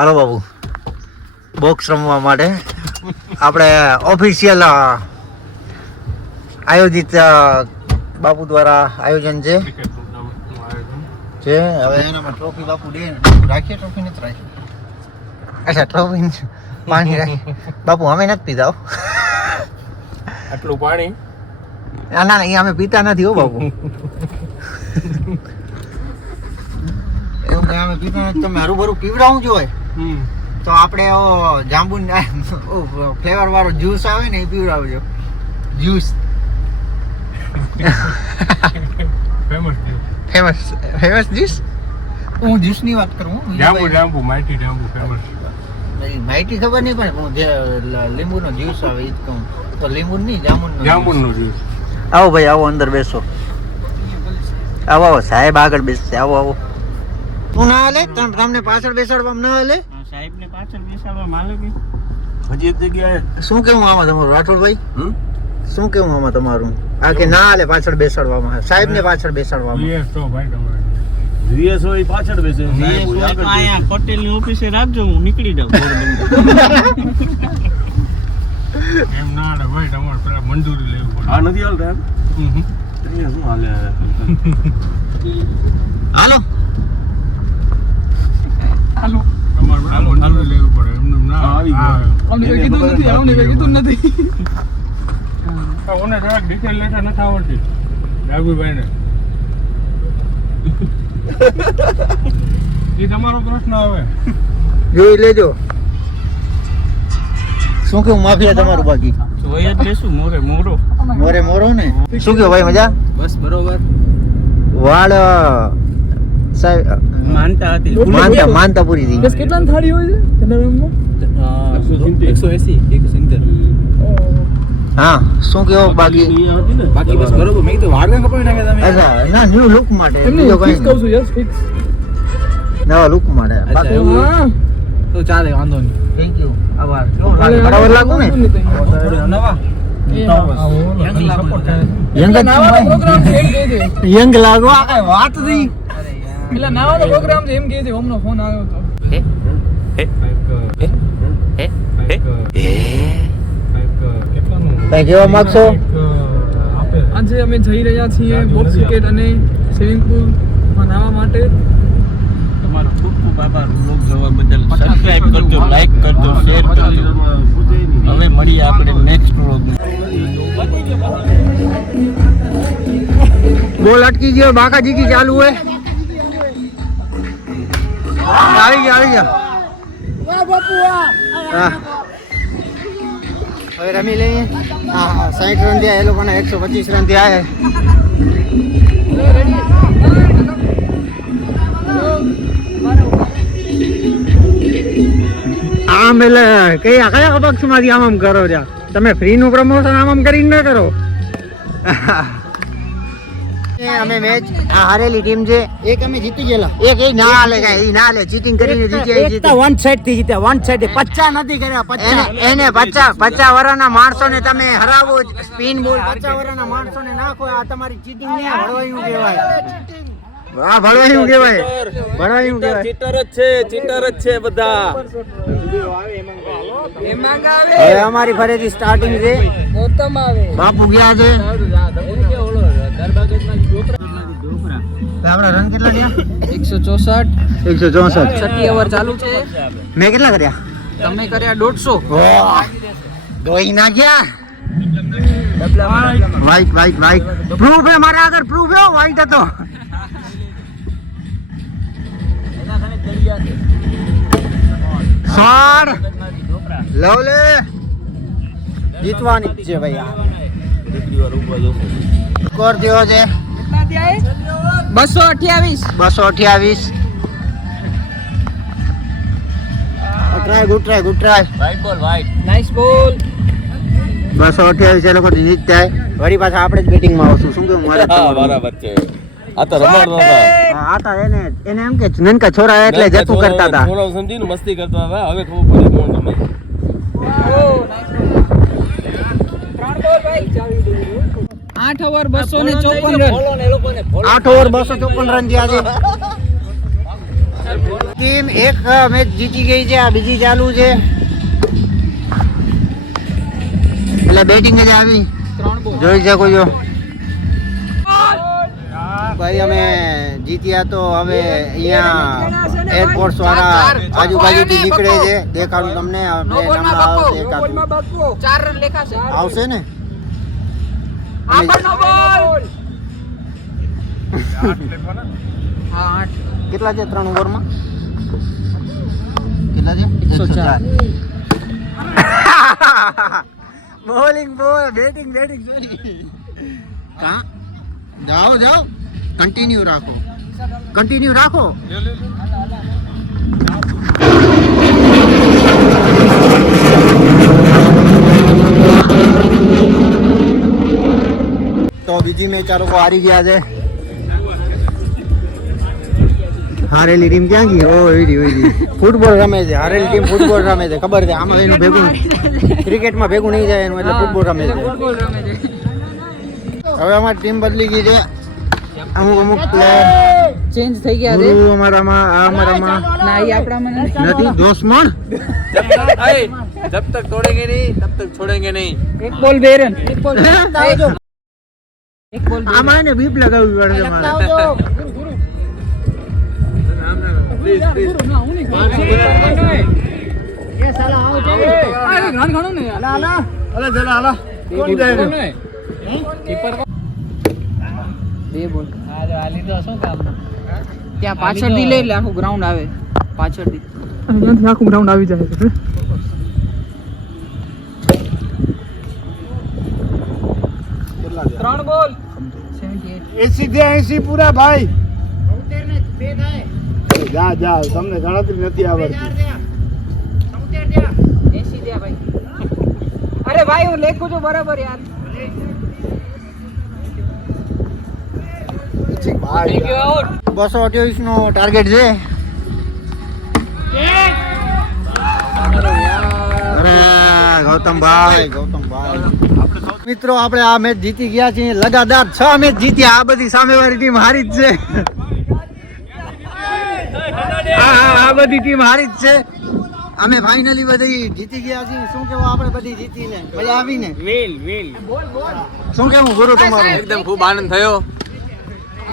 હાલો Babu, box રમવા માટે આપણે ઓફિશિયલ આયોજિત બાપુ દ્વારા આયોજન છે. હવે એનામાં ટ્રોફી બાપુ દે રાખીએ, ટ્રોફી નથી રાખી. અચ્છા, ટ્રોફી પાણી રાખી બાપુ. અમે નથી પીતા આટલું પાણી. ના ના, એ અમે પીતા નથી હો બાપુ. એવું કઈ અમે પીતા નથી. તમે હરું પીવડાવું જોઈએ તો આપણે જાંબુ ફ્લેવર વાળો જ્યુસ આવે ને એ પીવડાવજો. Juice famous juice. હું જ્યુસની વાત કરું. જાંબુ માઇટી જાંબુ ફેમસ. માહિતી ખબર નહીં, પણ હું જે લીંબુનો જ્યુસ આવે એ જ કહું. તો લીંબુ નહીં, જાંબુનો જ્યુસ. આવો ભાઈ, આવો, અંદર બેસો. આવો આવો, સાહેબ આગળ બેસશે. આવો આવો. તું ના હાલે? તમને પાછળ બેસાડવામાં ના હાલે? સાહેબને પાછળ બેસાડવામાં હાલે કે હજી જગ્યાએ શું કેવું આમાં તમારું રાઠોડભાઈ? શું કેવું આમાં તમારું? આ કે ના હાલે પાછળ બેસાડવામાં, સાહેબને પાછળ બેસાડવામાં? વીએસ તો ભાઈ તમારે વીએસ હોય પાછળ બેસે. અહીંયા પટેલની ઓફિસે રાખજો, હું નીકળી જાઉં. એમ ના હાલે ભાઈ, તમારે પેલા મંજૂરી લેવી પડે. આ નથી હાલતા એમ. અહીંયા શું હાલે? હાલો તમારે મંજૂરી લેવી પડે. એમને ના આવી કીધું નથી. ઓને જરાક ડિટેલ લેટર નથી આવડતી રાઘુભાઈને. એ તમારો પ્રશ્ન હવે જોઈ લેજો. શું કેવું માફિયા તમારું? બાકી જોઈ જ લેશું. મોરો ને. શું કેવું ભાઈ, મજા? બસ બરોબર. વાળ સાહેબ માનતા પૂરી થઈ. બસ કેટલા થાળી હોય છે જનરલમાં? 180. હા, શું કેવો બાકી? બાકી બસ બરોબર. મેં તો વાળ કપાવી નાખ્યા તમે. અચ્છા, ના, ન્યુ લુક માટે. એમની ફિક્સ કહું છું. Yes fix. નવા લુક માટે. બાકી હા તો ચાલે, વાંધો નહીં. થેન્ક યુ, આભાર. બરાબર લાગુ ને? નવા યંગ લાગો. આ કઈ વાત નહીં. એટલે નાવાનો પ્રોગ્રામ છે એમ કહે છે. હમણાં ફોન આવ્યો હતો. કઈ કેવા માંગશો? આજે અમે જઈ રહ્યા છીએ બોક્સ ક્રિકેટ અને સ્વિમિંગ પુલમાં નાહવા માટે. તમારો ખૂબ ખૂબ આભાર બ્લોગ જોવા બદલ. સબસ્ક્રાઇબ કરજો, લાઈક કરજો, શેર કરજો. હવે મળીએ આપણે નેક્સ્ટ વ્લોગમાં. બોલ અટકી ગયો. બાકાજી કી ચાલુ હે. આવી ગયા. હા, હવે રમી લઈએ. હા, 60 રન થયા. એ લોકોને 125 રન થયા. આમ એટલે કયા પક્ષમાંથી આમ કરો છો તમે? ફ્રી નું પ્રમોશન આમ કરીને ન કરો. અમે મેચ હારેલી ટીમ છે. એક અમે જીતી ગયેલા. એક એ ના હાલે, એ ના હાલે. ચીટિંગ કરીને જીત્યા. વન સાઈડ થી જીત્યા. વન સાઈડ 50 નથી કર્યા. 50 એને 50 વર્ષના માણસો ને તમે હરાવો. સ્પિન બોલ 50 વર્ષના માણસો ને નાખો. આ તમારી ચીટિંગ નહીં, ભળવાયું કહેવાય. હા, ભળવાયું કહેવાય. ચીટર જ છે બધા. હવે અમારી ફરીથી સ્ટાર્ટિંગ છે. ગૌતમ આવે. બાપુ ગયા છે. આપણા રન કેટલા થયા? 164. 60 ઓવર ચાલુ છે. મેં કેટલા કર્યા? તમે કર્યા 150. દોઈ નાખ્યા. વાઈટ પ્રૂફ હે મારા આગળ. પ્રૂફ હે વાઈટ હતો. સાર લવલે જીતવાની છે ભાઈ. આ સ્કોર થયો છે 228. Good try. વાઇટ બોલ, વાઇટ. નાઇસ બોલ. 228 એ લોકો જીત જાય. વળી પાછા આપણે જ બેટિંગ માં આવશું. શું કેવું મારે? બરાબર છે. આ તો રમાડતો હતા. આ તો એને એમ કે નનકા છોરા એટલે જતું કરતા હતા. છોરા સમજીને મસ્તી કરતા હતા. હવે ખબર પડે કોણ રમે. 8 ઓવર 254 રન. 8 ઓવર 254 રન થયા છે. ટીમ એક મેચ જીતી ગઈ છે, આ બીજી ચાલુ છે. એટલે બેટિંગ જ આવી 3 બોલ. જોઈ શકો છો ભાઈ. અમે જીત્યા તો હવે અહીંયા એરફોર્સ વાળા આજુબાજુથી નીકળે છે. દેખાડું તમને નો બોલમાં બાપુ, નો બોલમાં બાપુ. 4 રન લેખાશે. આવશે ને. આગળ નો બોલ. હા 8. કેટલા છે 3 ઓવરમાં? કેટલા છે? 104. બોલિંગ બોલ, બેટિંગ બેટિંગ સોરી. કા જાઓ જાઓ, કન્ટિન્યુ રાખો, કન્ટિન્યુ રાખો. તો બીજી મેચ આ લોકો હારી ગયા છે. હારેલી ટીમ ક્યાં ગઈ? ઓ ઓઈડી ફૂટબોલ રમે છે. હારેલી ટીમ ફૂટબોલ રમે છે, ખબર છે. આમાં એનું ભેગું ક્રિકેટમાં ભેગું નહીં જાય એનું, એટલે ફૂટબોલ રમે છે. ફૂટબોલ રમે છે. હવે અમારી ટીમ બદલી ગઈ છે. અમુક પ્લેયર ચેન્જ થઈ ગયા છે. ગુરુ અમારામાં, આ અમારામાં ના એ આપણામાં નથી. દોસ્મણ जब तक तोड़ेंगे नहीं तब तक छोड़ेंगे नहीं. એક બોલ બે રન. એક બોલ એક બોલ. આમાં એને બીપ લગાવવી પડશે મારે. ત્યાં પાછળથી લે એટલે આખું ગ્રાઉન્ડ આવે પાછળથી. અહીંયાથી આખું ગ્રાઉન્ડ આવી જાય છે. 3 બોલ. 80 પૂરા ભાઈ. જા જા, તમને ગણતરી નથી આવડતી. 80 દે ભાઈ. અરે ભાઈ હું લેખું છું બરાબર યાર. Thank you out. 228 નો ટાર્ગેટ છે. અરે ગૌતમભાઈ, ગૌતમભાઈ. મિત્રો આપણે આ મેચ જીતી ગયા છીએ લગાતાર 6 મેચ જીત્યા. આ બધી સામેવાળી ટીમ હારી જ છે. આ બધી ટીમ હારી જ છે. અમે ફાઇનલી બધી જીતી ગયા છીએ. શું કેવું આપણે બધી જીતીને મજા આવી ને? વેલ વેલ. શું કેવું ગુરુ તમારું? એકદમ ખૂબ આનંદ થયો.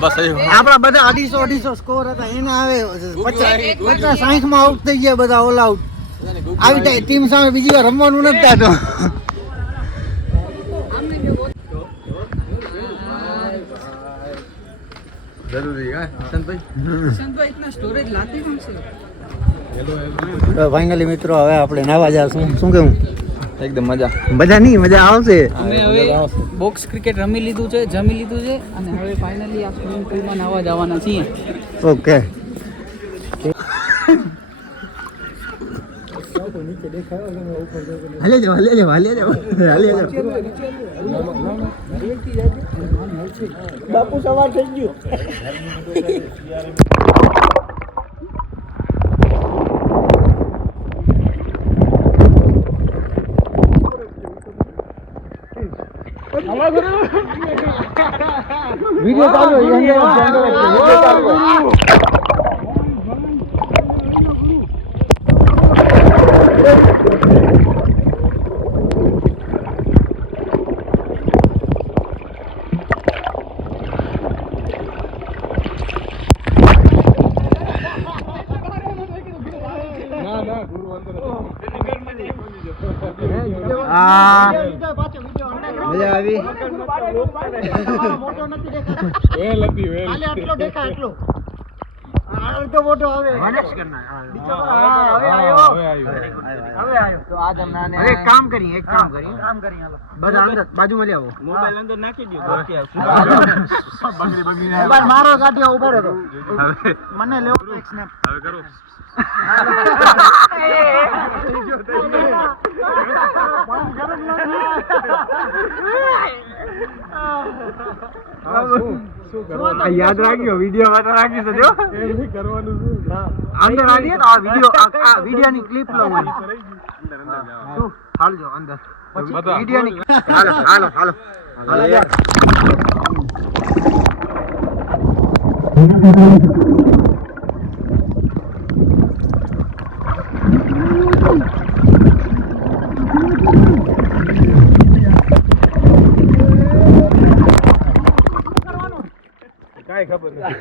બસ આપણા બધા 250 સ્કોર હતા, એને આવે 50-60 માં આઉટ થઈ ગયા બધા, ઓલ આઉટ. આવી ટીમ સામે બીજી વાર રમવાનું નથી થતું. ફાઇનલી મિત્રો હવે આપણે નાવા જશું. શું કેવું? એકદમ મજા. મજા નહીં, મજા આવશે. અમે હવે બોક્સ ક્રિકેટ રમી લીધું છે, જમી લીધું છે અને હવે ફાઇનલી આ સ્વિમિંગ પુલમાં નાવા જવાના છીએ. ઓકે. હાલે જાવ, હાલે જાવ, હાલે જાવ, હાલે જાવ. બાપુ સવાર થઈ ગયું. વિડિયો ચાલુ છે. મજા આવી. એક કામ કરીએ, બધા અંદર બાજુમાં લઈ આવો. મોબાઈલ અંદર નાખી દો. મારો કાઢ્યો ઉભો રહ્યો. મને લેવો સ્નેપ. હવે કરો. યાદ રાખ્યો, વિડીયો માં તો રાખી તો જો કરવાનું અંદર આવીએ તો આ વિડીયો ની ક્લિપ લઉં. શું હાલજો અંદર વિડીયો ની. હાલો હાલો હાલો હાલો. કાંઈ ખબર નથી.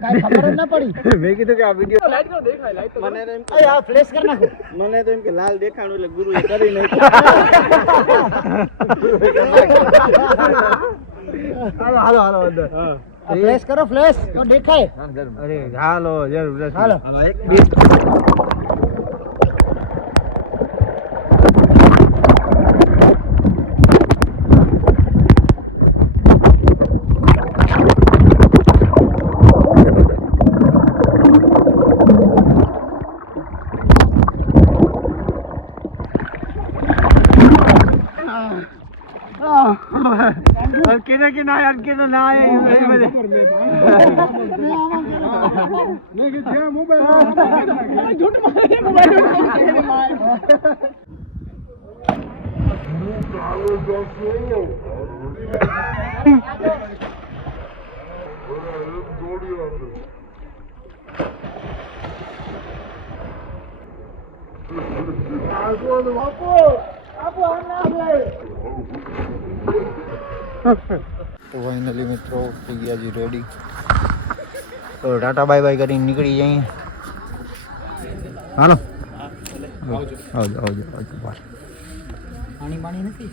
કાંઈ ખબર જ ના પડી. મેં કીધું કે આ વિડીયો લાઈટ નો દેખાય લાઈટ તો મને તો એમ અરે આ ફ્લેશ કરી નાખો. મને તો એમ કે લાલ દેખાણું એટલે ગુરુએ કરી નાખ્યું. હાલો અંદર. આ ફ્લેશ કરો ફ્લેશ તો દેખાય. અરે હાલો જરૂર હાલો. એક किने ना यार किने ना आए तो फाइनली मित्रों થઈ ગયા જી રેડી તો ટાટા બાય બાય કરીને નીકળી જઈએ હાલો આવજો આવજો આવજો પાણી પાણી નથી